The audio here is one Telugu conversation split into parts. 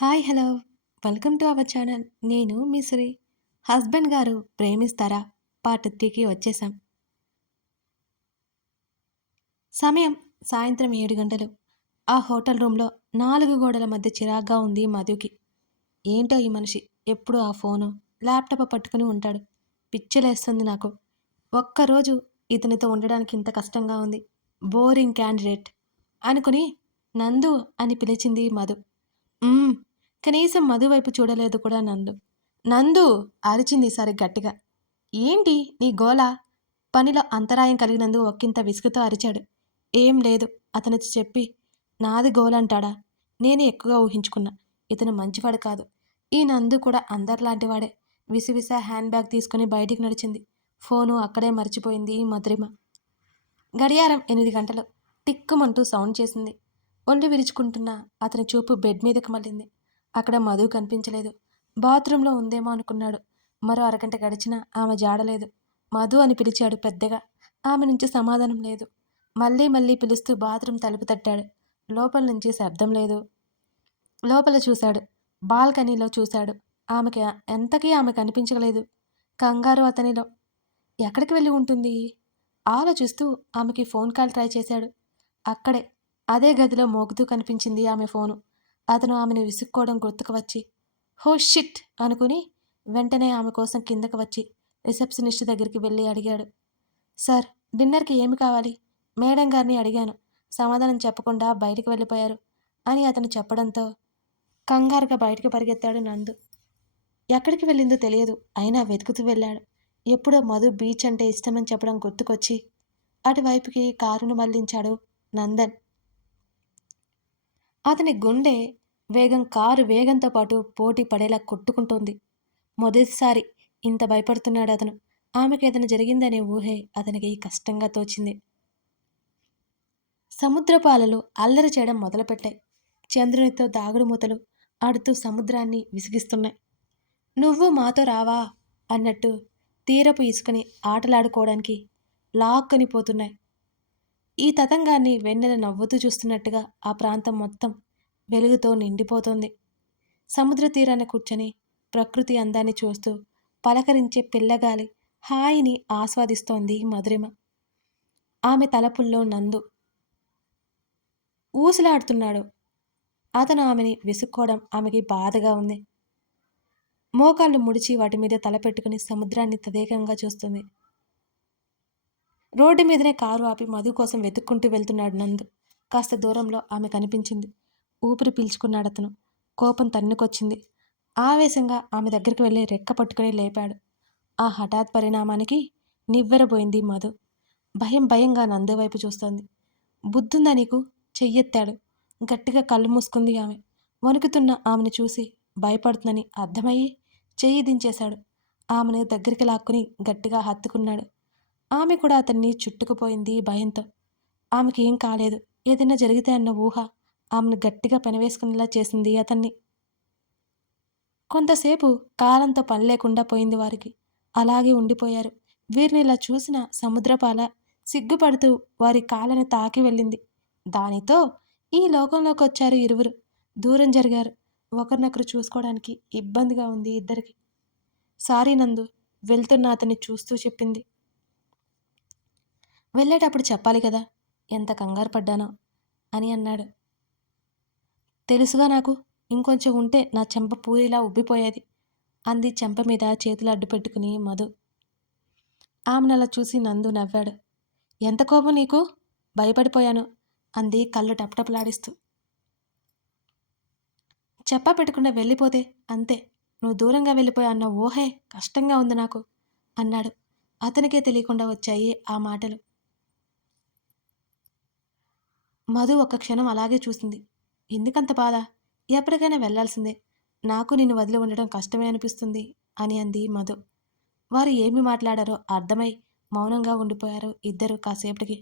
Hi hello welcome to our channel. నేను మీ శ్రీ. హస్బెండ్ గారు ప్రేమిస్తారా పార్ట్ 3కి వచ్చేసాం. సమయం సాయంత్రం 7 గంటలు. ఆ హోటల్ రూమ్లో 4 గోడల మధ్య చిరాగ్గా ఉంది మధుకి. ఏంటో ఈ మనిషి ఎప్పుడు ఆ ఫోను ల్యాప్టాప్ పట్టుకుని ఉంటాడు. పిచ్చిలేస్తుంది నాకు. ఒక్కరోజు ఇతనితో ఉండడానికి ఇంత కష్టంగా ఉంది. బోరింగ్ క్యాండిడేట్ అనుకుని నందు అని పిలిచింది మధు. "ఉమ్." కనీసం మధు వైపు చూడలేదు కూడా నందు. నందు అరిచింది ఈసారి గట్టిగా. ఏంటి నీ గోల? పనిలో అంతరాయం కలిగినందుకు ఒక్కింత విసుగుతో అరిచాడు. ఏం లేదు అతను చెప్పి నాది గోలంటాడా? నేనే ఎక్కువగా ఊహించుకున్నా. ఇతను మంచివాడు కాదు. ఈ నందు కూడా అందరిలాంటివాడే. విసివిస హ్యాండ్ బ్యాగ్ తీసుకుని బయటికి నడిచింది. ఫోను అక్కడే మర్చిపోయింది మధురిమ. గడియారం 8 గంటలు. టిక్కుమంటూ సౌండ్ చేసింది. ఒళ్ళు విరుచుకుంటున్న అతని చూపు బెడ్ మీదకు మళ్ళింది. అక్కడ మధు కనిపించలేదు. బాత్రూంలో ఉందేమో అనుకున్నాడు. మరో అరగంట గడిచినా ఆమె జాడలేదు. మధు అని పిలిచాడు పెద్దగా. ఆమె నుంచి సమాధానం లేదు. మళ్ళీ మళ్ళీ పిలుస్తూ బాత్రూం తలుపు తట్టాడు. లోపల నుంచి శబ్దం లేదు. లోపల చూశాడు. బాల్కనీలో చూశాడు. ఆమెకి ఎంతకీ ఆమె కనిపించలేదు. కంగారు అతనిలో. ఎక్కడికి వెళ్ళి ఉంటుంది? ఆలోచిస్తూ ఆమెకి ఫోన్ కాల్ ట్రై చేశాడు. అక్కడే అదే గదిలో మోగుతూ కనిపించింది ఆమె ఫోను. అతను ఆమెను విసుక్కోవడం గుర్తుకు వచ్చి హో షిట్ అనుకుని వెంటనే ఆమె కోసం కిందకు వచ్చి రిసెప్షనిస్ట్ దగ్గరికి వెళ్ళి అడిగాడు. సార్, డిన్నర్కి ఏమి కావాలి? మేడం గారిని అడిగాను. సమాధానం చెప్పకుండా బయటికి వెళ్ళిపోయారు అని అతను చెప్పడంతో కంగారుగా బయటికి పరిగెత్తాడు నందు. ఎక్కడికి వెళ్ళిందో తెలియదు. అయినా వెతుకుతూ వెళ్ళాడు. ఎప్పుడో మధు బీచ్ అంటే ఇష్టమని చెప్పడం గుర్తుకొచ్చి అటువైపుకి కారును మళ్లించాడు నందన్. అతని గుండె వేగం కారు వేగంతో పాటు పోటీ పడేలా కొట్టుకుంటోంది. మొదటిసారి ఇంత భయపడుతున్నాడు అతను. ఆమెకేదైనా జరిగిందనే ఊహే అతనికి కష్టంగా తోచింది. సముద్రపు అలలు అల్లరి చేయడం మొదలుపెట్టాయి. చంద్రునితో దాగుడు మూతలు ఆడుతూ సముద్రాన్ని విసిగిస్తున్నాయి. నువ్వు మాతో రావా అన్నట్టు తీరపు ఇసుకని ఆటలాడుకోవడానికి లాక్కొని పోతున్నాయి. ఈ తతంగాన్ని వెన్నెల నవ్వుతూ చూస్తున్నట్టుగా ఆ ప్రాంతం మొత్తం వెలుగుతో నిండిపోతోంది. సముద్ర తీరాన కూర్చొని ప్రకృతి అందాన్ని చూస్తూ పలకరించే పిల్లగాలి హాయిని ఆస్వాదిస్తోంది మధురిమ. ఆమె తలపుల్లో నందు ఊసులాడుతున్నాడు. అతను ఆమెని విసుక్కోవడం ఆమెకి బాధగా ఉంది. మోకాళ్ళు ముడిచి వాటి మీద తల పెట్టుకుని సముద్రాన్ని తదేకంగా చూస్తుంది. రోడ్డు మీదనే కారు ఆపి మధు కోసం వెతుక్కుంటూ వెళ్తున్నాడు నందు. కాస్త దూరంలో ఆమె కనిపించింది. ఊపిరి పీల్చుకున్నాడతను. కోపం తన్నుకొచ్చింది. ఆవేశంగా ఆమె దగ్గరికి వెళ్ళి రెక్క పట్టుకుని లేపాడు. ఆ హఠాత్ పరిణామానికి నివ్వెరబోయింది మధు. భయం భయంగా నందు వైపు చూస్తోంది. బుద్ధుందా నీకు? చెయ్యెత్తాడు. గట్టిగా కళ్ళు మూసుకుంది ఆమె. వణుకుతున్న ఆమెను చూసి భయపడుతుందని అర్థమయ్యి చెయ్యి దించేశాడు. ఆమెను దగ్గరికి లాక్కుని గట్టిగా హత్తుకున్నాడు. ఆమె కూడా అతన్ని చుట్టుకుపోయింది భయంతో. ఆమెకి ఏం కాలేదు, ఏదైనా జరిగితే అన్న ఊహ ఆమెను గట్టిగా పెనవేసుకునేలా చేసింది అతన్ని. కొంతసేపు కాలంతో పని లేకుండా పోయింది వారికి. అలాగే ఉండిపోయారు. వీరిని ఇలా చూసిన సముద్రపాల సిగ్గుపడుతూ వారి కాళ్ళని తాకి వెళ్ళింది. దానితో ఈ లోకంలోకొచ్చారు ఇరువురు. దూరం జరిగారు. ఒకరినొకరు చూసుకోవడానికి ఇబ్బందిగా ఉంది ఇద్దరికి. సారీ నందు, వెళ్తున్న అతన్ని చూస్తూ చెప్పింది. వెళ్ళేటప్పుడు చెప్పాలి కదా ఎంత కంగారు పడ్డానో అని అన్నాడు. తెలుసుగా నాకు. ఇంకొంచెం ఉంటే నా చెంప పూరిలా ఉబ్బిపోయేది అంది చెంప మీద చేతులు అడ్డు పెట్టుకుని మధు. ఆమెనలా చూసి నందు నవ్వాడు. ఎంత కోపం నీకు? భయపడిపోయాను అంది కళ్ళు టపటపలాడిస్తూ. చెప్పా పెట్టకుండా వెళ్ళిపోతే అంతే. నువ్వు దూరంగా వెళ్ళిపోయా అన్న ఊహే కష్టంగా ఉంది నాకు అన్నాడు. అతనికే తెలియకుండా వచ్చాయి ఆ మాటలు. మధు ఒక్క క్షణం అలాగే చూసింది. ఎందుకంత బాధ? ఎప్పటికైనా వెళ్లాల్సిందే. నాకు నిన్ను వదిలి ఉండడం కష్టమే అనిపిస్తుంది అని అంది మధు. వారు ఏమి మాట్లాడారో అర్థమై మౌనంగా ఉండిపోయారు ఇద్దరు కాసేపటికి.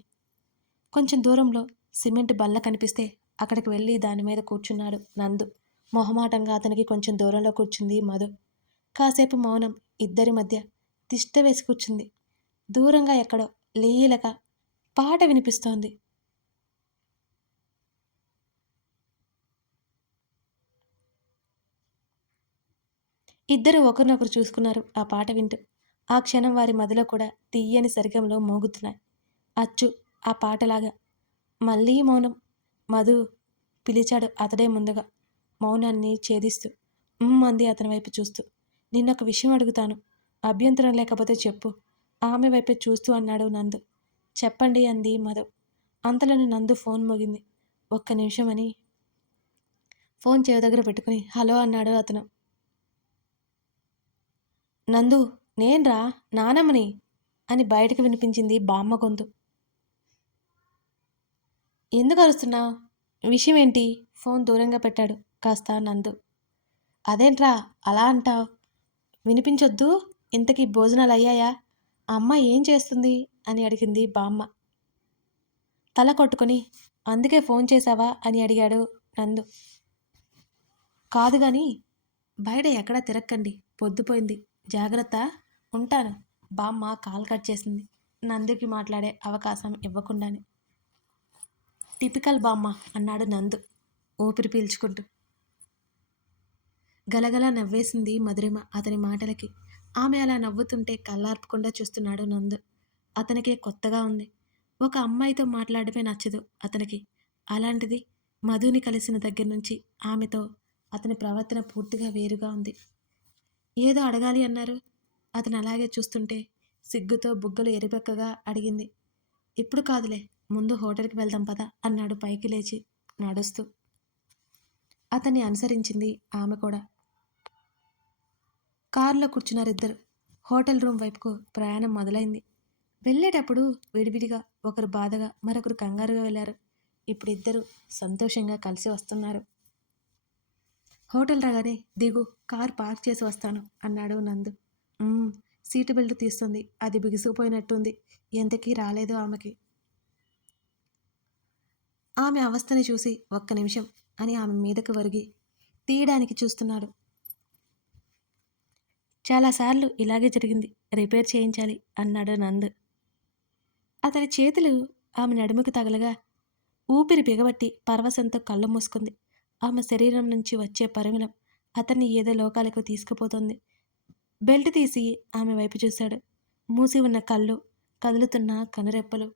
కొంచెం దూరంలో సిమెంట్ బల్ల కనిపిస్తే అక్కడికి వెళ్ళి దాని మీద కూర్చున్నాడు నందు. మొహమాటంగా అతనికి కొంచెం దూరంలో కూర్చుంది మధు. కాసేపు మౌనం ఇద్దరి మధ్య. తిష్ట వేసి కూర్చుంది. దూరంగా ఎక్కడో లీలగా పాట వినిపిస్తోంది. ఇద్దరు ఒకరినొకరు చూసుకున్నారు ఆ పాట వింటూ. ఆ క్షణం వారి మదిలో కూడా తీయని సరిగమలో మోగుతున్నాయి. అచ్చు ఆ పాటలాగా. మళ్ళీ మౌనం. మధు పిలిచాడు అతడే ముందుగా. మౌనాన్ని ఛేదిస్తూ. అంది అతని వైపు చూస్తూ. నిన్నొక విషయం అడుగుతాను. అభ్యంతరం లేకపోతే చెప్పు. ఆమె వైపే చూస్తూ అన్నాడు నందు. చెప్పండి అంది మధు. అంతలోని నందు ఫోన్ మోగింది. ఒక్క నిమిషం అని ఫోన్ చెవి దగ్గర పెట్టుకుని హలో అన్నాడు అతను. నందు, నేన్రా, నానమ్మని అని బయటకు వినిపించింది బామ్మ గొంతు. ఎందుకు అరుస్తున్నావు? విషయం ఏంటి? ఫోన్ దూరంగా పెట్టాడు కాస్త నందు. అదేంట్రా అలా అంటావు? వినిపించొద్దు. ఇంతకీ భోజనాలు అయ్యాయా? అమ్మ ఏం చేస్తుంది అని అడిగింది బామ్మ. తల కొట్టుకుని అందుకే ఫోన్ చేశావా అని అడిగాడు నందు. కాదు గాని బయట ఎక్కడా తిరక్కండి, పొద్దుపోయింది. జాగ్రత్త, ఉంటాను. బామ్మ కాల్ కట్ చేసింది నందుకి మాట్లాడే అవకాశం ఇవ్వకుండానే. టిపికల్ బామ్మ అన్నాడు నందు ఊపిరి పీల్చుకుంటూ. గలగల నవ్వేసింది మధురిమ అతని మాటలకి. ఆమె అలా నవ్వుతుంటే కళ్ళార్పకుండా చూస్తున్నాడు నందు. అతనికే కొత్తగా ఉంది. ఒక అమ్మాయితో మాట్లాడమే నచ్చదు అతనికి. అలాంటిది మధుని కలిసిన దగ్గర నుంచి ఆమెతో అతని ప్రవర్తన పూర్తిగా వేరుగా ఉంది. ఏదో అడగాలి అన్నారు. అతను అలాగే చూస్తుంటే సిగ్గుతో బుగ్గలు ఎరిపెక్కగా అడిగింది. ఇప్పుడు కాదులే, ముందు హోటల్కి వెళ్దాం పద అన్నాడు పైకి లేచి నడుస్తూ. అతన్ని అనుసరించింది ఆమె కూడా. కారులో కూర్చున్నారిద్దరు. హోటల్ రూమ్ వైపుకు ప్రయాణం మొదలైంది. వెళ్ళేటప్పుడు విడివిడిగా, ఒకరు బాధగా మరొకరు కంగారుగా వెళ్ళారు. ఇప్పుడు ఇద్దరు సంతోషంగా కలిసి వస్తున్నారు. హోటల్ రాగానే దిగు, కార్ పార్క్ చేసి వస్తాను అన్నాడు నందు. సీటు బెల్ట్ తీస్తుంది, అది బిగుసుకుపోయినట్టుంది. ఎంతకీ రాలేదు ఆమెకి. ఆమె అవస్థని చూసి ఒక్క నిమిషం అని ఆమె మీదకు ఒరిగి తీయడానికి చూస్తున్నాడు. చాలాసార్లు ఇలాగే జరిగింది, రిపేర్ చేయించాలి అన్నాడు నందు. అతని చేతులు ఆమె నడుముకు తగలగా ఊపిరి బిగబట్టి పరవశంతో కళ్ళు మూసుకుంది. ఆమె శరీరం నుంచి వచ్చే పరిమళం అతన్ని ఏదో లోకాలకు తీసుకుపోతుంది. బెల్ట్ తీసి ఆమె వైపు చూశాడు. మూసి ఉన్న కళ్ళు, కదులుతున్న కనురెప్పలు,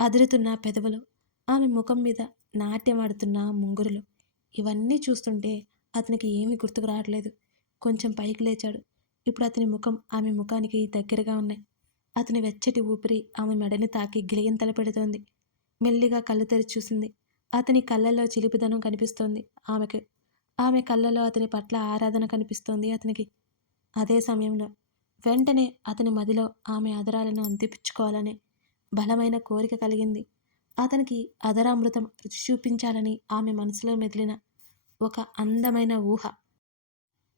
అదురుతున్న పెదవులు, ఆమె ముఖం మీద నాట్యమాడుతున్న ముంగురులు. ఇవన్నీ చూస్తుంటే అతనికి ఏమీ గుర్తుకు రావట్లేదు. కొంచెం పైకి లేచాడు. ఇప్పుడు అతని ముఖం ఆమె ముఖానికి దగ్గరగా ఉన్నాయి. అతని వెచ్చటి ఊపిరి ఆమె మెడని తాకి గిలిగింతలు పెడుతోంది. మెల్లిగా కళ్ళు తెరిచి చూసింది. అతని కళ్ళల్లో చిలిపిదనం కనిపిస్తోంది ఆమెకు. ఆమె కళ్ళలో అతని పట్ల ఆరాధన కనిపిస్తోంది అతనికి. అదే సమయంలో వెంటనే అతని మదిలో ఆమె అదరాలను అందిపుచ్చుకోవాలనే బలమైన కోరిక కలిగింది. అతనికి అదరామృతం రుచి చూపించాలని ఆమె మనసులో మెదిలిన ఒక అందమైన ఊహ.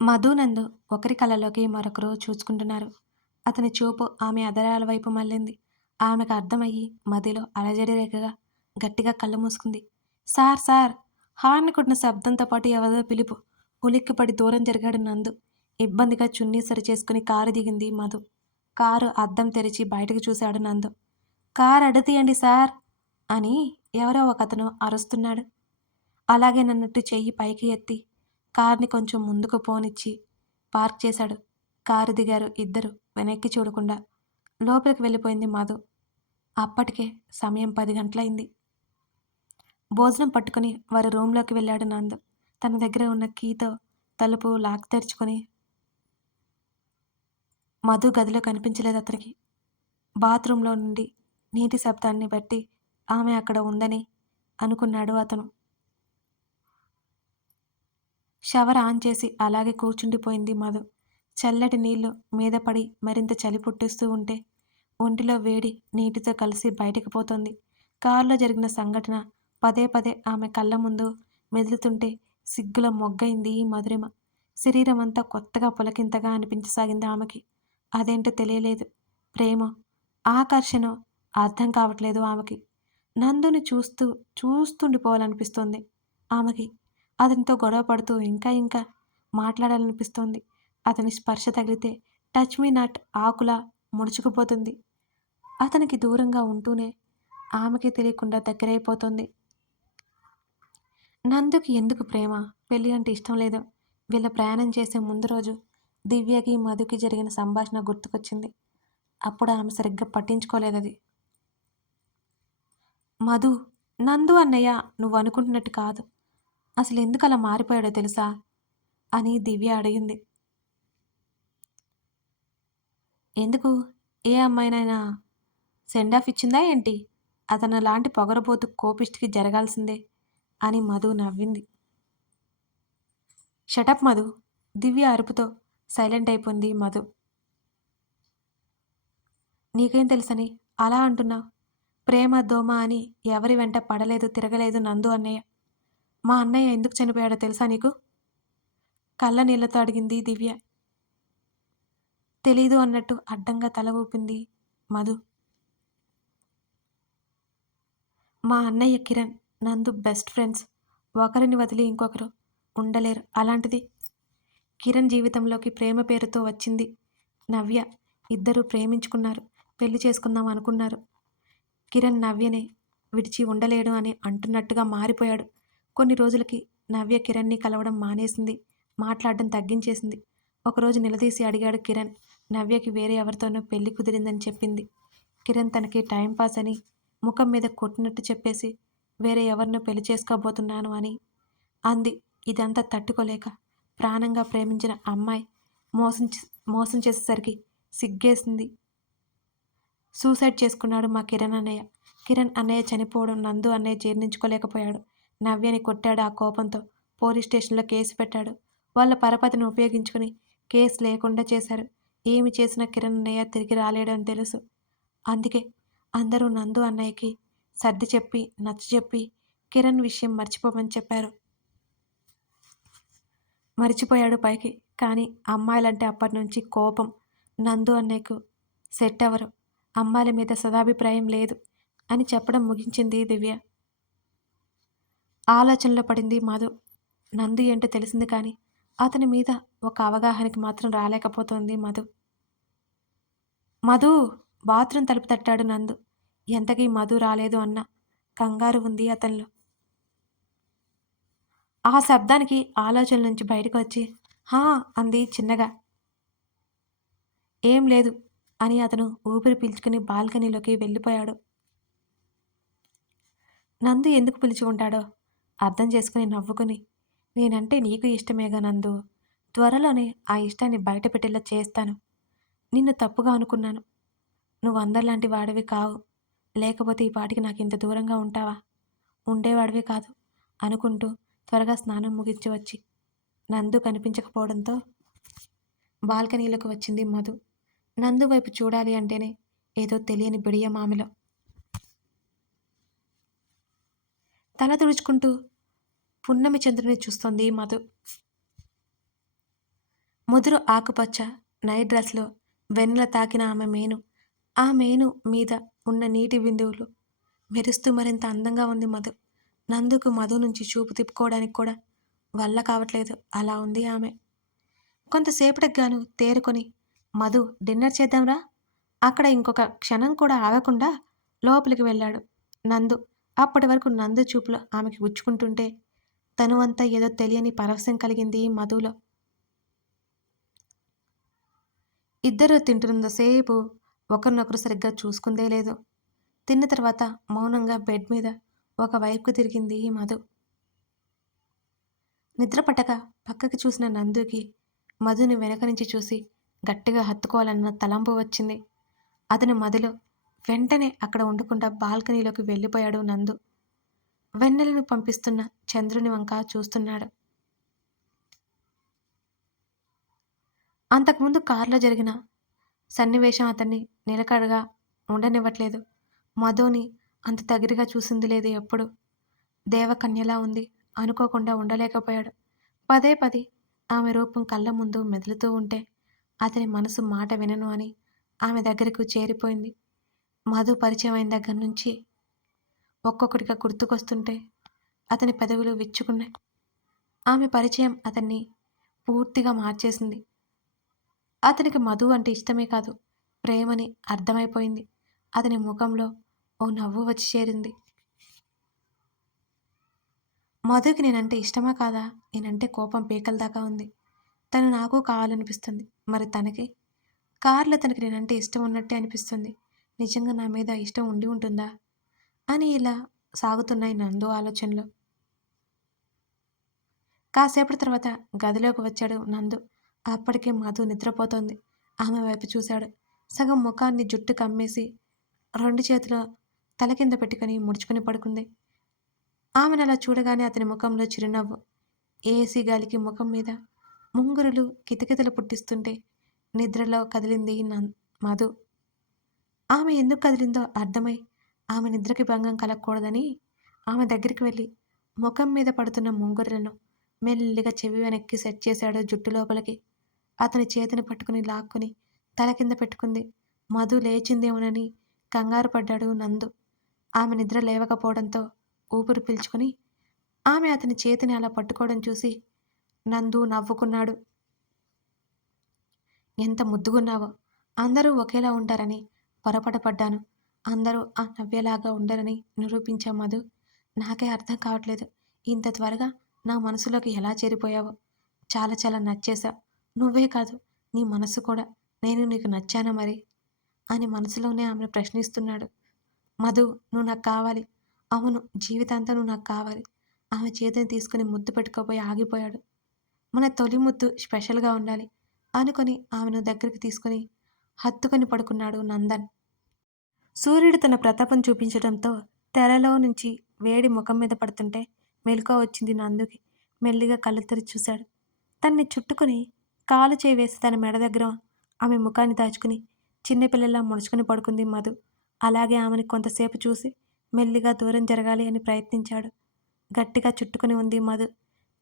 మధునందు ఒకరి కళ్ళలోకి మరొకరు చూసుకుంటున్నారు. అతని చూపు ఆమె అదరాల వైపు మళ్ళింది. ఆమెకు అర్థమయ్యి మదిలో అలజడి రేఖగా గట్టిగా కళ్ళు మూసుకుంది. సార్ సార్, హార్న్ కొట్టిన శబ్దంతో పాటు ఎవరో పిలుపు. ఉలిక్కిపడి దూరం జరిగాడు నందు. ఇబ్బందిగా చున్నీ సరిచేసుకుని కారు దిగింది మధు. కారు అద్దం తెరిచి బయటకు చూశాడు నందు. కారు అడ్డుతీయండి సార్ అని ఎవరో ఒకతను అరుస్తున్నాడు. అలాగే నన్నట్టు చెయ్యి పైకి ఎత్తి కార్ని కొంచెం ముందుకు పోనిచ్చి పార్క్ చేశాడు. కారు దిగారు ఇద్దరు వెనక్కి చూడకుండా. లోపలికి వెళ్ళిపోయింది మధు. అప్పటికే సమయం 10 గంటలైంది. భోజనం పట్టుకుని వారి రూంలోకి వెళ్ళాడు నందు. తన దగ్గర ఉన్న కీతో తలుపు లాక్ తెరుచుకొని. మధు గదిలో కనిపించలేదు అతనికి. బాత్రూంలో నుండి నీటి శబ్దాన్ని బట్టి ఆమె అక్కడ ఉందని అనుకున్నాడు అతను. షవర్ ఆన్ చేసి అలాగే కూర్చుండిపోయింది మధు. చల్లటి నీళ్లు మీద పడి మరింత చలి పుట్టిస్తూ ఉంటే ఒంటిలో వేడి నీటితో కలిసి బయటకు పోతోంది. కారులో జరిగిన సంఘటన పదే పదే ఆమె కళ్ళ ముందు మెదులుతుంటే సిగ్గుల మొగ్గైంది మధురిమ. శరీరం అంతా కొత్తగా పులకింతగా అనిపించసాగింది ఆమెకి. అదేంటో తెలియలేదు. ప్రేమ, ఆకర్షణ అర్థం కావట్లేదు ఆమెకి. నందుని చూస్తుండిపోవాలనిపిస్తోంది ఆమెకి. అతనితో గొడవ పడుతూ ఇంకా ఇంకా మాట్లాడాలనిపిస్తోంది. అతని స్పర్శ తగిలితే టచ్ మీ నాట్ ఆకులా ముడుచుకుపోతుంది. అతనికి దూరంగా ఉంటూనే ఆమెకి తెలియకుండా దగ్గరైపోతుంది. నందుకి ఎందుకు ప్రేమ, పెళ్ళి అంటే ఇష్టం లేదు. వీళ్ళ ప్రయాణం చేసే ముందు రోజు దివ్యకి, మధుకి జరిగిన సంభాషణ గుర్తుకొచ్చింది. అప్పుడు ఆమె సరిగ్గా పట్టించుకోలేదది. మధు, నందు అన్నయ్య నువ్వనుకుంటున్నట్టు కాదు. అసలెందుకలా మారిపోయాడో తెలుసా? అని దివ్య అడిగింది. ఎందుకు? ఏ అమ్మాయినైనా సెండాఫ్ ఇచ్చిందా ఏంటి? అతనిలాంటి పొగరబోతు కోపిష్టికి జరగాల్సిందే అని మధు నవ్వింది. షటప్ మధు! దివ్య అరుపుతో సైలెంట్ అయిపోయింది మధు. నీకేం తెలుసని అలా అంటున్నావు? ప్రేమ, దోమ అని ఎవరి వెంట పడలేదు, తిరగలేదు నందు అన్నయ్య. మా అన్నయ్య ఎందుకు చనిపోయాడో తెలుసా నీకు? కళ్ళ నీళ్లతో అడిగింది దివ్య. తెలీదు అన్నట్టు అడ్డంగా తల ఊపింది మధు. మా అన్నయ్య కిరణ్, నందు బెస్ట్ ఫ్రెండ్స్. ఒకరిని వదిలి ఇంకొకరు ఉండలేరు. అలాంటిది కిరణ్ జీవితంలోకి ప్రేమ పేరుతో వచ్చింది నవ్య. ఇద్దరూ ప్రేమించుకున్నారు, పెళ్లి చేసుకుందాం అనుకున్నారు. కిరణ్ నవ్యనే విడిచి ఉండలేడు అని అంటున్నట్టుగా మారిపోయాడు. కొన్ని రోజులకి నవ్య కిరణ్ని కలవడం మానేసింది, మాట్లాడడం తగ్గించేసింది. ఒకరోజు నిలదీసి అడిగాడు కిరణ్. నవ్యకి వేరే ఎవరితోనో పెళ్లి కుదిరిందని చెప్పింది. కిరణ్ తనకి టైంపాస్ అని ముఖం మీద కొట్టినట్టు చెప్పేసి వేరే ఎవరినో పెళ్లి చేసుకోబోతున్నాను అని అంది. ఇదంతా తట్టుకోలేక ప్రాణంగా ప్రేమించిన అమ్మాయి మోసం మోసం చేసేసరికి సిగ్గేసింది. సూసైడ్ చేసుకున్నాడు మా కిరణ్ అన్నయ్య. కిరణ్ అన్నయ్య చనిపోవడం నందు అన్నయ్య జీర్ణించుకోలేకపోయాడు. నవ్యని కొట్టాడు. ఆ కోపంతో పోలీస్ స్టేషన్లో కేసు పెట్టాడు. వాళ్ళ పరపతిని ఉపయోగించుకుని కేసు లేకుండా చేశారు. ఏమి చేసినా కిరణ్ అన్నయ్య తిరిగి రాలేడు అని తెలుసు. అందుకే అందరూ నందు అన్నయ్యకి సర్ది చెప్పి నచ్చజెప్పి కిరణ్ విషయం మర్చిపోమని చెప్పారు. మర్చిపోయాడు పైకి. కానీ అమ్మాయిలంటే అప్పటినుంచి కోపం. నందు అన్నయ్యకు సెట్ అవ్వరు. అమ్మాయిల మీద సదాభిప్రాయం లేదు అని చెప్పడం ముగించింది దివ్య. ఆలోచనలో పడింది మధు. నందు ఏంటో తెలిసింది కానీ అతని మీద ఒక అవగాహనకి మాత్రం రాలేకపోతోంది మధు. మధు! బాత్రూం తలుపు తట్టాడు నందు. ఎంతకీ మధు రాలేదు అన్న కంగారు ఉంది అతనిలో. ఆ శబ్దానికి ఆలోచనల నుంచి బయటకు వచ్చి హా అంది చిన్నగా. ఏం లేదు అని అతను ఊపిరి పీల్చుకుని బాల్కనీలోకి వెళ్ళిపోయాడు. నందు ఎందుకు పిలిచి ఉంటాడో అర్థం చేసుకుని నవ్వుకుని, నేనంటే నీకు ఇష్టమేగా నందు, త్వరలోనే ఆ ఇష్టాన్ని బయటపెట్టేలా చేస్తాను. నిన్ను తప్పుగా అనుకున్నాను. నువ్వు అందరిలాంటి వాడివి కావు. లేకపోతే ఈ పాటికి నాకింత దూరంగా ఉంటావా? ఉండేవాడివి కాదు అనుకుంటూ త్వరగా స్నానం ముగించి వచ్చి నందు కనిపించకపోవడంతో బాల్కనీలోకి వచ్చింది మధు. నందు వైపు చూడాలి అంటేనే ఏదో తెలియని బిడియం ఆమెలో. తల తుడుచుకుంటూ పున్నమి చంద్రుని చూస్తోంది మధు. ముదురు ఆకుపచ్చ నైట్ డ్రెస్లో వెన్నెల తాకిన ఆమె మేను, ఆ మేను మీద ఉన్న నీటి బిందువులు మెరుస్తూ మరింత అందంగా ఉంది మధు. నందుకు మధు నుంచి చూపు తిప్పుకోవడానికి కూడా వల్ల కావట్లేదు. అలా ఉంది ఆమె. కొంతసేపటికి గాను తేరుకొని మధు, డిన్నర్ చేద్దాంరా. అక్కడ ఇంకొక క్షణం కూడా ఆగకుండా లోపలికి వెళ్ళాడు నందు. అప్పటి వరకు నందు చూపులో ఆమెకి గుచ్చుకుంటుంటే తనువంతా ఏదో తెలియని పరవశం కలిగింది మధులో. ఇద్దరూ తింటున్నంతసేపు ఒకరినొకరు సరిగ్గా చూసుకుందే లేదు. తిన్న తర్వాత మౌనంగా బెడ్ మీద ఒక వైపుకు తిరిగింది మధు. నిద్ర పట్టక పక్కకి చూసిన నందుకి మధుని వెనక నుంచి చూసి గట్టిగా హత్తుకోవాలన్న తలంపు వచ్చింది. అతని మదిలో వెంటనే అక్కడ ఉండకుండా బాల్కనీలోకి వెళ్ళిపోయాడు నందు. వెన్నెలను పంపిస్తున్న చంద్రుని వంక చూస్తున్నాడు. అంతకుముందు కారులో జరిగిన సన్నివేశం అతన్ని నిలకడగా ఉండనివ్వట్లేదు. మధుని అంత దగ్గరగా చూసింది లేదు ఎప్పుడు. దేవకన్యలా ఉంది. అనుకోకుండా ఉండలేకపోయాడు. పదే పదే ఆమె రూపం కళ్ళ ముందు మెదులుతూ ఉంటే అతని మనసు మాట వినను అని ఆమె దగ్గరకు చేరిపోయింది. మధు పరిచయం అయిన దగ్గర నుంచి ఒక్కొక్కటిగా గుర్తుకొస్తుంటే అతని పెదవులు విచ్చుకున్నాయి. ఆమె పరిచయం అతన్ని పూర్తిగా మార్చేసింది. అతనికి మధు అంటే ఇష్టమే కాదు, ప్రేమని అర్థమైపోయింది. అతని ముఖంలో ఓ నవ్వు వచ్చి చేరింది. మధుకి నేనంటే ఇష్టమా కాదా? నేనంటే కోపం పీకల దాకా ఉంది. తను నాకు కావాలనిపిస్తుంది. మరి తనకి? కార్లో తనకి నేనంటే ఇష్టం ఉన్నట్టే అనిపిస్తుంది. నిజంగా నా మీద ఇష్టం ఉండి ఉంటుందా? అని ఇలా సాగుతున్నాయి నందు ఆలోచనలు. కాసేపటి తర్వాత గదిలోకి వచ్చాడు నందు. అప్పటికే మధు నిద్రపోతోంది. ఆమె వైపు చూశాడు. సగం ముఖాన్ని జుట్టు కమ్మేసి 2 చేతుల తల కింద పెట్టుకొని ముడుచుకొని పడుకుంది. ఆమెనలా చూడగానే అతని ముఖంలో చిరునవ్వు. ఏసీ గాలికి ముఖం మీద ముంగురులు కితకితలు పుట్టిస్తుంటే నిద్రలో కదిలింది మధు. ఆమె ఎందుకు కదిలిందో అర్థమై ఆమె నిద్రకి భంగం కలగకూడదని ఆమె దగ్గరికి వెళ్ళి ముఖం మీద పడుతున్న ముంగురులను మెల్లిగా చెవి వెనక్కి సెట్ చేశాడు జుట్టు లోపలికి. అతని చేతిని పట్టుకుని లాక్కుని తల కింద పెట్టుకుంది. మధు లేచిందేమోనని కంగారు పడ్డాడు నందు. ఆమె నిద్ర లేవకపోవడంతో ఊపిరి పీల్చుకుని ఆమె అతని చేతిని అలా పట్టుకోవడం చూసి నందు నవ్వుకున్నాడు. ఎంత ముద్దుగున్నావో! అందరూ ఒకేలా ఉంటారని పొరపాటు పడ్డాను. అందరూ ఆ నవ్వేలాగా ఉండరని నిరూపించా మధు. నాకే అర్థం కావట్లేదు. ఇంత త్వరగా నా మనసులోకి ఎలా చేరిపోయావో. చాలా చాలా నచ్చేశావు. నువ్వే కాదు, నీ మనసు కూడా. నేను నీకు నచ్చానా మరి? అని మనసులోనే ఆమెను ప్రశ్నిస్తున్నాడు. మధు, నువ్వు నాకు కావాలి. అవును, జీవితాంతం నువ్వు నాకు కావాలి. ఆమె చేతిని తీసుకుని ముద్దు పెట్టుకోపోయి ఆగిపోయాడు. మన తొలి ముద్దు స్పెషల్‌గా ఉండాలి అనుకొని ఆమెను దగ్గరికి తీసుకొని హత్తుకొని పడుకున్నాడు నందన్. సూర్యుడు తన ప్రతాపం చూపించడంతో తెరలో నుంచి వేడి ముఖం మీద పడుతుంటే మెలకువ వచ్చింది నందుకి. మెల్లిగా కళ్ళు తెరిచి చూశాడు. తన్ని చుట్టుకొని కాలు చేయి వేసి తన మెడ దగ్గర ఆమె ముఖాన్ని దాచుకుని చిన్నపిల్లలా ముడుచుకుని పడుకుంది మధు. అలాగే ఆమెని కొంతసేపు చూసి మెల్లిగా దూరం జరగాలి అని ప్రయత్నించాడు. గట్టిగా చుట్టుకుని ఉంది మధు.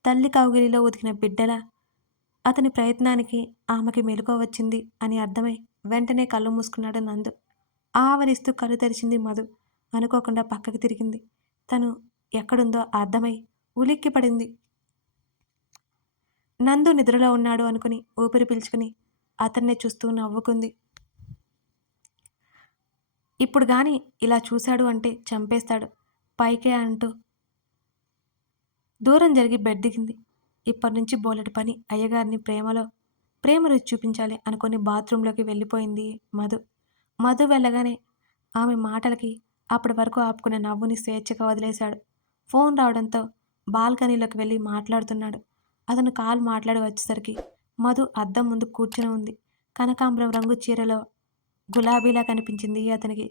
తల్లి కౌగిలిలో ఉతికిన బిడ్డలా. అతని ప్రయత్నానికి ఆమెకి మెలకువ వచ్చింది అని అర్థమై వెంటనే కళ్ళు మూసుకున్నాడు నందు. ఆవరిస్తూ కళ్ళు తెరిచింది మధు. అనుకోకుండా పక్కకి తిరిగింది. తను ఎక్కడుందో అర్థమై ఉలిక్కి పడింది. నందు నిద్రలో ఉన్నాడు అనుకుని ఊపిరి పీల్చుకుని అతన్నే చూస్తూ నవ్వుకుంది. ఇప్పుడు గాని ఇలా చూశాడు అంటే చంపేస్తాడు పైకే అంటూ దూరం జరిగి బెడ్ దిగింది. ఇప్పటినుంచి బోలెడు పని. అయ్యగారిని ప్రేమ రుచి చూపించాలి అనుకుని బాత్రూంలోకి వెళ్ళిపోయింది మధు. మధు వెళ్ళగానే ఆమె మాటలకి అప్పటి వరకు ఆపుకున్న నవ్వుని స్వేచ్ఛగా వదిలేశాడు. ఫోన్ రావడంతో బాల్కనీలోకి వెళ్ళి మాట్లాడుతున్నాడు. అతను కాల్ మాట్లాడి వచ్చేసరికి మధు అద్దం ముందు కూర్చుని ఉంది. కనకాంబరం రంగు చీరలో గులాబీలా కనిపించింది అతనికి.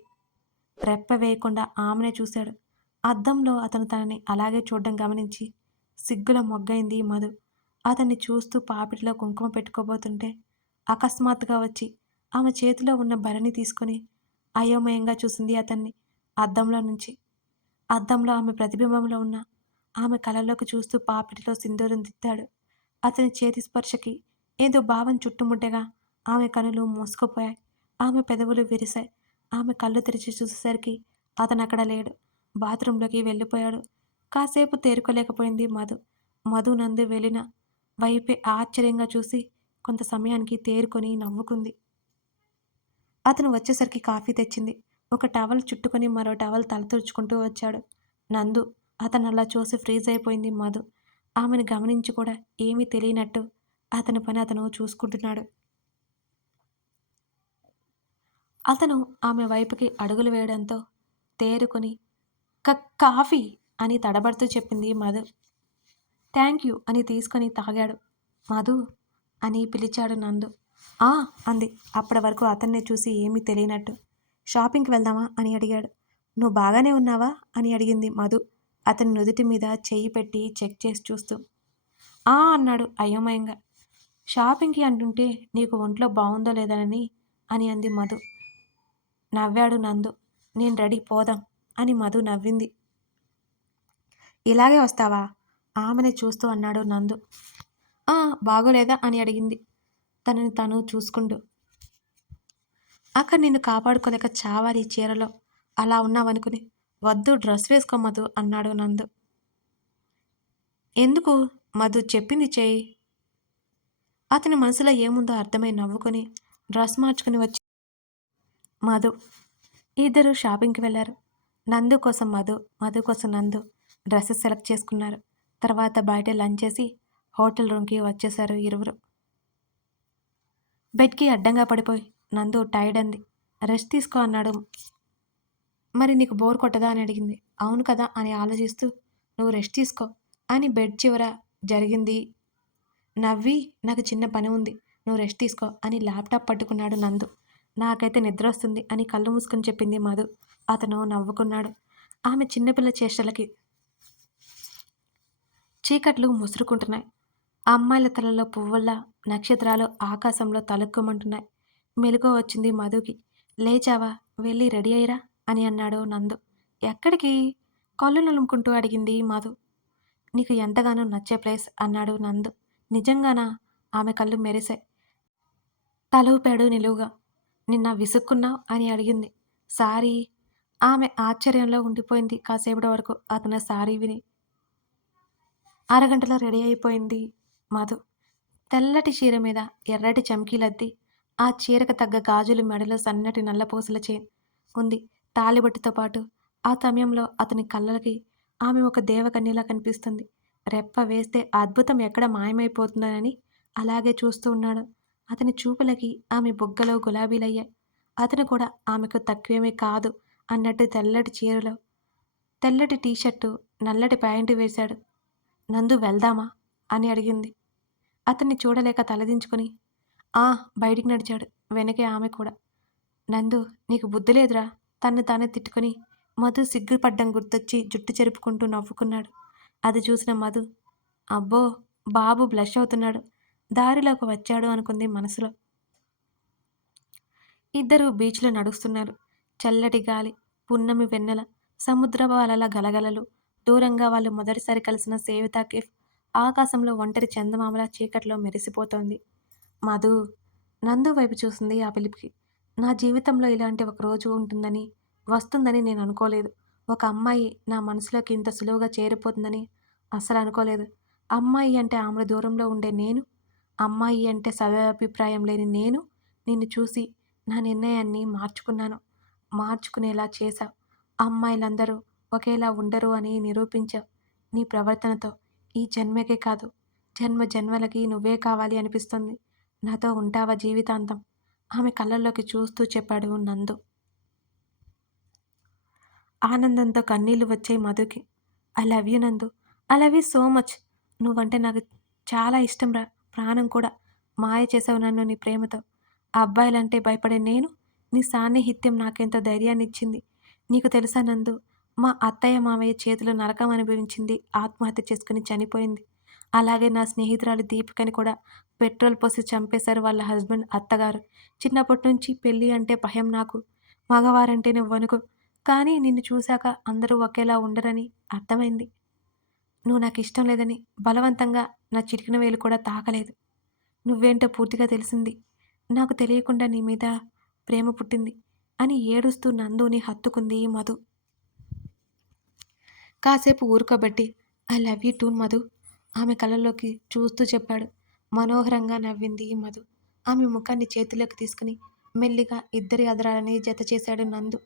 రెప్ప వేయకుండా ఆమెనే చూశాడు. అద్దంలో అతను తనని అలాగే చూడడం గమనించి సిగ్గుల మొగ్గైంది మధు. అతన్ని చూస్తూ పాపిటిలో కుంకుమ పెట్టుకోబోతుంటే అకస్మాత్తుగా వచ్చి ఆమె చేతిలో ఉన్న భరణి తీసుకుని అయోమయంగా చూసింది అతన్ని అద్దంలో నుంచి. అద్దంలో ఆమె ప్రతిబింబంలో ఉన్న ఆమె కళ్ళలోకి చూస్తూ పాపిటిలో సింధూరం దిద్దాడు. అతని చేతి స్పర్శకి ఏదో భావం చుట్టుముట్టగా ఆమె కనులు మూసుకుపోయాయి. ఆమె పెదవులు విరిశాయి. ఆమె కళ్ళు తెరిచి చూసేసరికి అతను అక్కడ లేడు. బాత్రూంలోకి వెళ్ళిపోయాడు. కాసేపు తేరుకోలేకపోయింది మధు. మధు నందు వెళ్ళిన వైపే ఆశ్చర్యంగా చూసి కొంత సమయానికి తేరుకొని నవ్వుకుంది. అతను వచ్చేసరికి కాఫీ తెచ్చింది. ఒక టవల్ చుట్టుకొని మరో టవల్ తల తుడుచుకుంటూ వచ్చాడు నందు. అతను అలా చూసి ఫ్రీజ్ అయిపోయింది మధు. ఆమెను గమనించి కూడా ఏమీ తెలియనట్టు అతని పని అతను చూసుకుంటున్నాడు. అతను ఆమె వైపుకి అడుగులు వేయడంతో తేరుకొని కాఫీ అని తడబడుతూ చెప్పింది మధు. థ్యాంక్ యూ అని తీసుకొని తాగాడు. మధు అని పిలిచాడు నందు. ఆ అంది అప్పటి వరకు అతన్నే చూసి ఏమీ తెలియనట్టు. షాపింగ్కి వెళ్దామా అని అడిగాడు. నువ్వు బాగానే ఉన్నావా అని అడిగింది మధు అతని నుదుటి మీద చెయ్యి పెట్టి చెక్ చేసి చూస్తూ. ఆ అన్నాడు అయోమయంగా. షాపింగ్కి అంటుంటే నీకు ఒంట్లో బాగుందో లేదనని అని అంది మధు. నవ్వాడు నందు. నేను రెడీ, పోదాం అని మధు నవ్వింది. ఇలాగే వస్తావా ఆమెనే చూస్తూ అన్నాడు నందు. ఆ బాగోలేదా అని అడిగింది తనని తను చూసుకుంటూ. అక్కడ నిన్ను కాపాడుకోలేక చావాలి చీరలో అలా ఉన్నావనుకుని. వద్దు, డ్రెస్ వేసుకో మధు అన్నాడు నందు. ఎందుకు? మధు చెప్పింది చేయి. అతని మనసులో ఏముందో అర్థమై నవ్వుకొని డ్రెస్ మార్చుకుని వచ్చి మధు. ఇద్దరు షాపింగ్కి వెళ్ళారు. నందు కోసం మధు, మధు కోసం నందు డ్రెస్సెస్ సెలెక్ట్ చేసుకున్నారు. తర్వాత బయట లంచ్ చేసి హోటల్ రూమ్కి వచ్చేశారు ఇరువురు. బెడ్‌కి అడ్డంగా పడిపోయి, నందు టైర్డ్ అంది. రెస్ట్ తీసుకో అన్నాడు. మరి నీకు బోర్ కొట్టదా అని అడిగింది. అవును కదా అని ఆలోచిస్తూ, నువ్వు రెస్ట్ తీసుకో అని బెడ్ చివర జరిగింది నవ్వి, నాకు చిన్న పని ఉంది. నువ్వు రెస్ట్ తీసుకో అని ల్యాప్‌టాప్ పట్టుకున్నాడు నందు. నాకైతే నిద్రొస్తుంది అని కళ్ళు మూసుకొని చెప్పింది మధు. అతను నవ్వుకున్నాడు. ఆమె చిన్నపిల్ల చేష్టలకి చీకట్లు ముసురుకుంటున్నాయి. ఆ అమ్మాయిల తలలో పువ్వుల్లా నక్షత్రాలు ఆకాశంలో తళుక్కుమంటున్నాయి. మెలకువ వచ్చింది మధుకి. లేచావా? వెళ్ళి రెడీ అయ్యిరా అని అన్నాడు నందు. ఎక్కడికి? కళ్ళు నులుముకుంటూ అడిగింది మధు. నీకు ఎంతగానో నచ్చే ప్లేస్ అన్నాడు నందు. నిజంగానా? ఆమె కళ్ళు మెరిసాయి. తల ఊపాడు నిలువుగా. నిన్న విసుక్కున్నావ్ అని అడిగింది. సారీ. ఆమె ఆశ్చర్యంలో ఉండిపోయింది కాసేపటి వరకు. అతను సారీ విని అరగంటలో రెడీ అయిపోయింది మధు. తెల్లటి చీర మీద ఎర్రటి చమ్కీలద్ది, ఆ చీరకు తగ్గ గాజులు మెడలో సన్నటి నల్లపూసల చైన్ ఉంది. తాళిబొట్టుతో పాటు ఆ సమయంలో అతని కళ్ళకి ఆమె ఒక దేవకన్యలా కనిపిస్తుంది. రెప్ప వేస్తే అద్భుతం ఎక్కడ మాయమైపోతుందోనని అలాగే చూస్తూ ఉన్నాడు. అతని చూపులకి ఆమె బుగ్గలో గులాబీలయ్యాయి. అతను కూడా ఆమెకు తక్కువేమీ కాదు అన్నట్టు తెల్లటి చీరలో, తెల్లటి టీషర్టు, నల్లటి ప్యాంటు వేశాడు. నందు వెళ్దామా అని అడిగింది. అతన్ని చూడలేక తలదించుకుని ఆ బయటికి నడిచాడు. వెనకే ఆమె కూడా. నందు నీకు బుద్ధి లేదురా తన్ను తానే తిట్టుకుని మధు సిగ్గుపడ్డం గుర్తొచ్చి జుట్టు చెరుపుకుంటూ నవ్వుకున్నాడు. అది చూసిన మధు అబ్బో బాబు బ్లష్ అవుతున్నాడు. దారిలోకి వచ్చాడు అనుకుంది మనసులో. ఇద్దరూ బీచ్లో నడుస్తున్నారు. చల్లటి గాలి, పున్నమి వెన్నెల, సముద్రపు అలల గలగలలు. దూరంగా వాళ్ళు మొదటిసారి కలిసిన సేవితా కేఫ్ ఆకాశంలో ఒంటరి చందమామల చీకట్లో మెరిసిపోతోంది. మధు నందు వైపు చూసింది ఆ పిలుపుకి. నా జీవితంలో ఇలాంటి ఒక రోజు ఉంటుందని, వస్తుందని నేను అనుకోలేదు. ఒక అమ్మాయి నా మనసులోకి ఇంత సులువుగా చేరిపోతుందని అస్సలు అనుకోలేదు. అమ్మాయి అంటే ఆమె దూరంలో ఉండే నేను, అమ్మాయి అంటే సదభిప్రాయం లేని నేను నిన్ను చూసి నా నిర్ణయాన్ని మార్చుకున్నాను. మార్చుకునేలా చేశావు. అమ్మాయిలందరూ ఒకేలా ఉండరు అని నిరూపించావు. నీ ప్రవర్తనతో ఈ జన్మకే కాదు, జన్మ జన్మలకి నువ్వే కావాలి అనిపిస్తుంది. నాతో ఉంటావా జీవితాంతం? ఆమె కళ్ళల్లోకి చూస్తూ చెప్పాడు నందు. ఆనందంతో కన్నీళ్లు వచ్చాయి మధుకి. ఐ లవ్ యూ నందు. I love you so much. నువ్వంటే నాకు చాలా ఇష్టం రా. ప్రాణం కూడా. మాయ చేసావు నన్ను నీ ప్రేమతో. ఆ అబ్బాయిలంటే భయపడే నేను, నీ సాన్నిహిత్యం నాకెంతో ధైర్యాన్నిచ్చింది. నీకు తెలుసా నందు, మా అత్తయ్య మావయ్య చేతిలో నరకం అనుభవించింది. ఆత్మహత్య చేసుకుని చనిపోయింది. అలాగే నా స్నేహితురాలు దీపికని కూడా పెట్రోల్ పోసి చంపేశారు వాళ్ళ హస్బెండ్, అత్తగారు. చిన్నప్పటి నుంచి పెళ్ళి అంటే భయం నాకు. మగవారంటేనే వణుకు. కానీ నిన్ను చూశాక అందరూ ఒకేలా ఉండరని అర్థమైంది. నువ్వు నాకిష్టం లేదని బలవంతంగా నా చిటికెన వేలు కూడా తాకలేదు. నువ్వేంటో పూర్తిగా తెలిసింది. నాకు తెలియకుండా నీ మీద ప్రేమ పుట్టింది అని ఏడుస్తూ నందుని హత్తుకుంది మధు. కాసేపు ఊరుకోబెట్టి I love you too Madhu ఆమె కళ్ళల్లోకి చూస్తూ చెప్పాడు. మనోహరంగా నవ్వింది మధు. ఆమె ముఖాన్ని చేతిలోకి తీసుకుని మెల్లిగా ఇద్దరి అదరాలని జత చేశాడు నందు.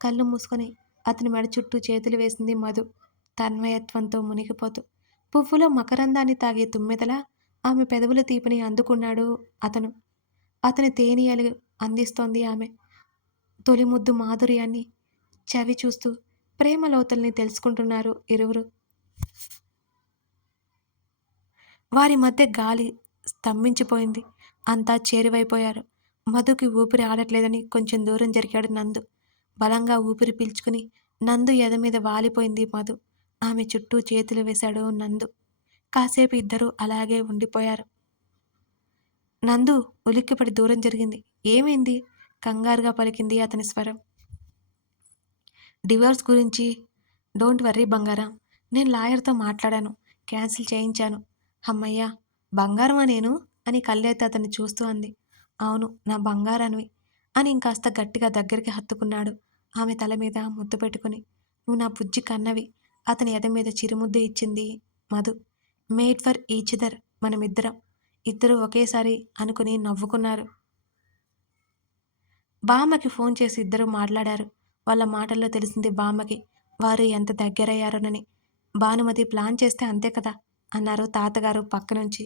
కళ్ళు మూసుకొని అతని మెడ చుట్టూ చేతులు వేసింది మధు, తన్మయత్వంతో మునిగిపోతూ. పువ్వులో మకరందాన్ని తాగే తుమ్మెదలా ఆమె పెదవుల తీపిని అందుకున్నాడు అతను. అతని తేనీయలు అందిస్తోంది ఆమె. తొలి ముద్దు మాధుర్యాన్ని చవి చూస్తూ ప్రేమ లోతుల్ని తెలుసుకుంటున్నారు ఇరువురు. వారి మధ్య గాలి స్తంభించిపోయింది. అంతా చేరువైపోయారు. మధుకి ఊపిరి ఆడట్లేదని కొంచెం దూరం జరిగాడు నందు. బలంగా ఊపిరి పీల్చుకుని నందు ఎద మీద వాలిపోయింది మధు. ఆమె చుట్టూ చేతులు వేశాడు నందు. కాసేపు ఇద్దరూ అలాగే ఉండిపోయారు. నందు ఉలిక్కిపడి దూరం జరిగింది. ఏమైంది? కంగారుగా పలికింది అతని స్వరం. డివోర్స్ గురించి డోంట్ వర్రీ బంగారం. నేను లాయర్‌తో మాట్లాడాను. క్యాన్సిల్ చేయించాను. హమ్మయ్య! బంగారమా నేను? అని కళ్ళెత్తి అతన్ని చూస్తూ అంది. అవును. నా బంగారానివి అని ఇంకాస్త గట్టిగా దగ్గరికి హత్తుకున్నాడు ఆమె తల మీద ముద్దు పెట్టుకుని. నువ్వు నా బుజ్జి కన్నవి. అతని ఎద మీద చిరుముద్దు ఇచ్చింది Madhu. Made for each other మనమిద్దరం. ఇద్దరూ ఒకేసారి అనుకుని నవ్వుకున్నారు. బామ్మకి ఫోన్ చేసి ఇద్దరూ మాట్లాడారు. వాళ్ళ మాటల్లో తెలిసింది బామ్మకి వారు ఎంత దగ్గరయ్యారోనని. భానుమతి ప్లాన్ చేస్తే అంతే కదా అన్నారు తాతగారు పక్కనుంచి.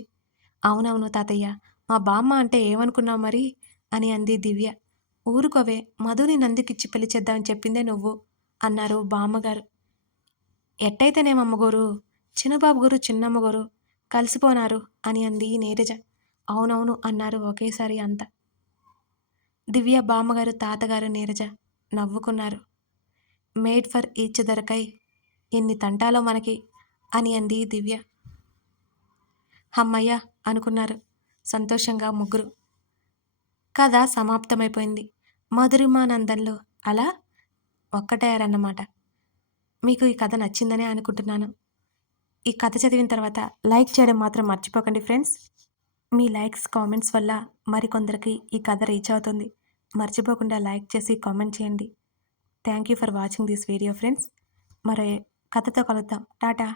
అవునవును తాతయ్య. మా బామ్మ అంటే ఏమనుకున్నావు మరి అని అంది దివ్య. ఊరుకోవే, మధుని నందికిచ్చి పెళ్లి చేద్దామని చెప్పిందే నువ్వు అన్నారు బామ్మగారు. ఎట్టయితేనేమమ్మగోరు, చిన్నబాబు గారు చిన్నమ్మగోరు కలిసిపోనారు అని అంది నీరజ. అవునవును అన్నారు ఒకేసారి అంతా. దివ్య, బామ్మగారు, తాతగారు, నీరజ నవ్వుకున్నారు. మేడ్ ఫర్ ఈచ్ దొరకై ఎన్ని తంటాలో మనకి అని అంది దివ్య. హమ్మయ్య అనుకున్నారు సంతోషంగా ముగ్గురు. కథ సమాప్తమైపోయింది. మధురిమానందంలో అలా ఒక్కటయ్యారన్నమాట. మీకు ఈ కథ నచ్చిందనే అనుకుంటున్నాను. ఈ కథ చదివిన తర్వాత లైక్ చేయడం మాత్రం మర్చిపోకండి ఫ్రెండ్స్. మీ లైక్స్, కామెంట్స్ వల్ల మరికొందరికి ఈ కథ రీచ్ అవుతుంది. మర్చిపోకుండా లైక్ చేసి కామెంట్ చేయండి. Thank you for watching this video friends. మరో కథతో కలుద్దాం. టాటా.